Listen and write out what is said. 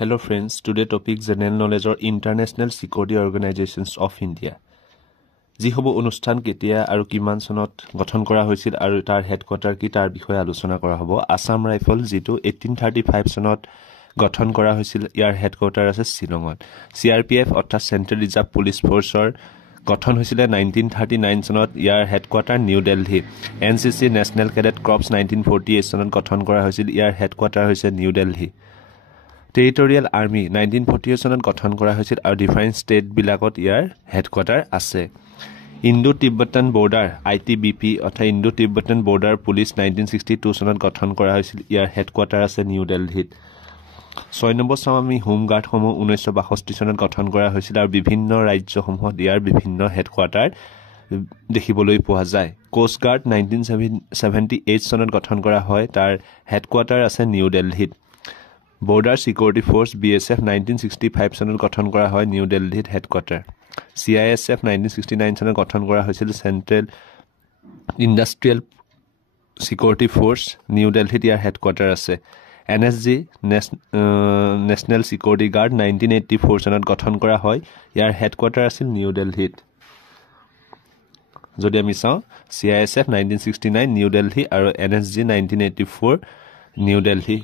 Hello friends, today topic general knowledge or International Security Organizations of India. যি হব অনুষ্ঠান কেতিয়া আৰু কিমান সনত গঠন কৰা হৈছিল আৰু তাৰ হেডকোয়াৰ্টাৰ কি তাৰ বিষয়ে আলোচনা কৰা হ'ব। আসাম ৰাইফল যেটো 1835 সনত গঠন কৰা হৈছিল, ইয়াৰ হেডকোয়াৰ্টাৰ আছে শিলঙত। CRPF অৰ্থাৎ সেন্ট্ৰেল ৰিজাৰ্ভ পুলিচ ফোৰ্সৰ গঠন হৈছিল 1939 সনত, ইয়াৰ headquarter new Delhi. NCC national cadet corps 1948 সনত গঠন কৰা হৈছিল, ইয়াৰ হেডকোয়াৰ্টাৰ হৈছে নিউ দিল্লী। টেৰিটৰিয়েল আৰ্মি 1948 চনত গঠন কৰা হৈছিল আৰু ডিফাৰেন্ট ষ্টেট বিলাকত ইয়াৰ হেডকোয়াৰ্টাৰ আছে। ইণ্ডো তিব্বতান বৰ্ডাৰ ITBP অৰ্থাৎ ইণ্ডো তিব্বতান বৰ্ডাৰ পুলিচ 1962 চনত গঠন কৰা হৈছিল, ইয়াৰ হেডকোয়াৰ্টাৰ আছে নিউ দিল্লীত। 6 নম্বৰ চাম আমি হোমগাৰ্ডসমূহ 1962 চনত গঠন কৰা হৈছিল আৰু বিভিন্ন ৰাজ্যসমূহত ইয়াৰ বিভিন্ন হেডকোয়াৰ্টাৰ দেখিবলৈ পোৱা যায়। কোষ্ট গাৰ্ড 1978 চনত গঠন কৰা হয়, তাৰ হেডকোয়াৰ্টাৰ আছে নিউ দিল্লীত। বৰ্ডাৰ সিকিউৰিটি ফোৰ্স BSF 1965 চনত গঠন কৰা হয়, নিউ দিল্লীত হেডকোয়াৰ্টাৰ। CISF 1969 চনত গঠন কৰা হৈছিল, central industrial security force, new দিল্লীত ইয়াৰ হেডকোয়াৰ্টাৰ আছে। NSG নেশনাল সিকিউৰিটি গাৰ্ড 1984 চনত গঠন কৰা হয়, ইয়াৰ হেডকোয়াৰ্টাৰ আছিল নিউ দিল্লীত। যদি আমি চাওঁ CISF 1969 নিউ দিল্লী আৰু NSG 1984 নিউ দিল্লী